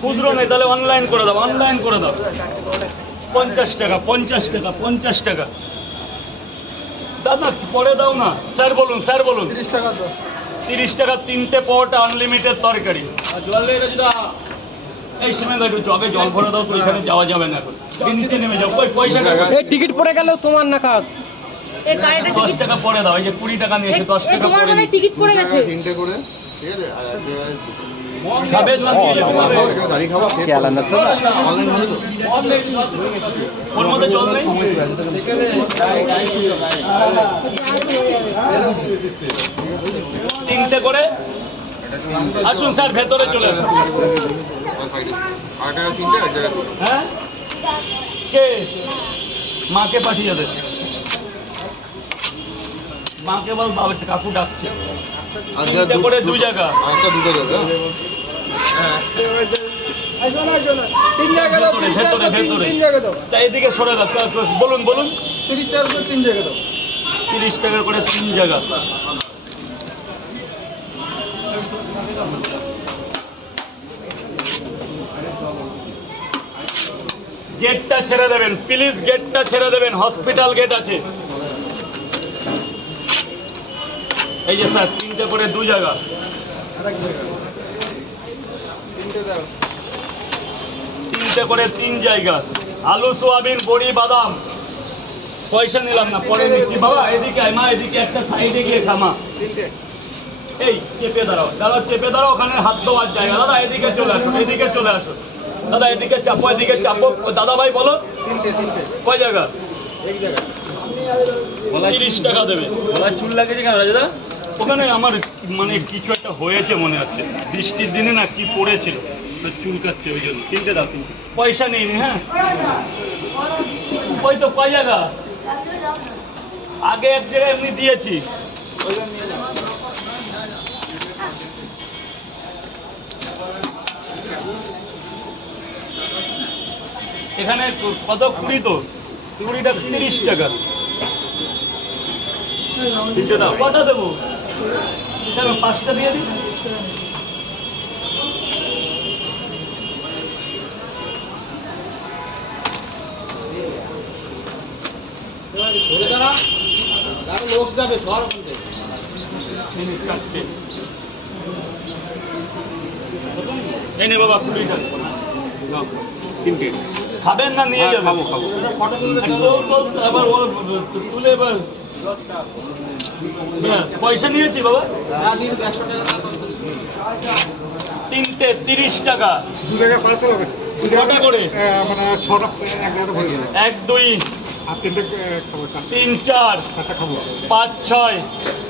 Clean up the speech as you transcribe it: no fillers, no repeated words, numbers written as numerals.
খুচরো নেই, তাহলে অনলাইন করে দাও, অনলাইন করে দাও। 50 টাকা, 50 টাকা, 50 টাকা। দাদা পরে দাও না। স্যার বলুন, স্যার বলুন। 30 টাকা তো। 30 টাকা 3টে পরোটা, আনলিমিটেড তরকারি। জল নেই রাজুদা। এই সময় একটু আগে জল ভরে দাও তো, এখানে যাওয়া যাবে না এখন। নিচে নেমে যাও, পয়সা এই টিকিট পড়ে গেল তোমার না কাজ। এই গাড়িটা 10 টাকা পরে দাও। এই যে 20 টাকা নিয়েছে, 10 টাকা তোমার পরে মানে টিকিট পড়ে গেছে। 3টে করে, ঠিক আছে? আর খাবে না দিয়ে যাও। এখানে দাঁড়িয়ে খাওয়া খেয়ে অনলাইন হলে তো ওর মধ্যে জল নেই। 3টে করে আসুন স্যার, ভেতরে চলে আসুন। সাইডে আর টাকা 3টে এক জায়গায়। হ্যাঁ, কে? মাকে পাঠিয়ে দেবে। মাকে বল, বাবা কাকু ডাকছে। আর 3টে করে 2 জায়গা। আরেকটা দুটো যাবে। তিন জায়গা দাও, 30 টাকা ভেতরে, তিন ভেতরে। জায়গা দাও। তা এদিকে সরে দাও। বলুন, বলুন। 30 টাকা করে 3 জায়গা দাও। 30 টাকা করে 3 জায়গা। গেটটা ছেড়ে দেবেন প্লিজ, গেটটা ছেড়ে দেবেন। হসপিটাল গেট আছে। এই যে স্যার, 3টে করে 2 জায়গা। আরেক জায়গা। 3টে দাও। 3টে করে 3 জায়গা। আলু, সোয়াবিন, বড়ি, বাদাম। পয়সা নিলাম না, পরে নিচ্ছি। বাবা এদিকে আয়, মা এদিকে, একটা সাইডে গিয়ে খামা। 3টে। এই চেপে দাঁড়াও, দাদা চেপে দাঁড়াও, ওখানে হাত দেওয়ার জায়গা। দাদা এদিকে চলে আসুন, এদিকে চলে আসুন। দাদা এদিকে চাপো, এদিকে চাপো। দাদা ভাই বলো 3টে। কয় জায়গা? এক জায়গা। 30 টাকা দেবে। চুল লাগিয়েছে কেন রাজুদা? ওখানে আমার মানে কিছু একটা হয়েছে মনে হচ্ছে, বৃষ্টির দিনে না কি পড়েছিল, তো চুলকাচ্ছে ওই জন্য। 3টে দাও, 3টে। পয়সা নেই নি, হ্যাঁ। ওই তো কয় জায়গা? আগে এক জায়গায় এমনি দিয়েছি। এখানে কত? 20 তো, 20টা 30 টাকা। 3টে দাও। কটা দেবো? 5টা দিয়ে দিই। লোক যাবে ঘর বলতে। এই নে বাবা, 20 টাকা। খাবেন না নিয়ে যাবেন? খাবো, খাবো। আবার ও তুলে এবার পয়সা নিয়েছি বাবা। 3টে 30 টাকা। 2 জায়গায় পার্সেল হবে। কটা করে? মানে 6টা এক জায়গাতে ভরে যাবে। 1 2 আর 3টে খাবো, 3 4 4টা খাবো। 5 6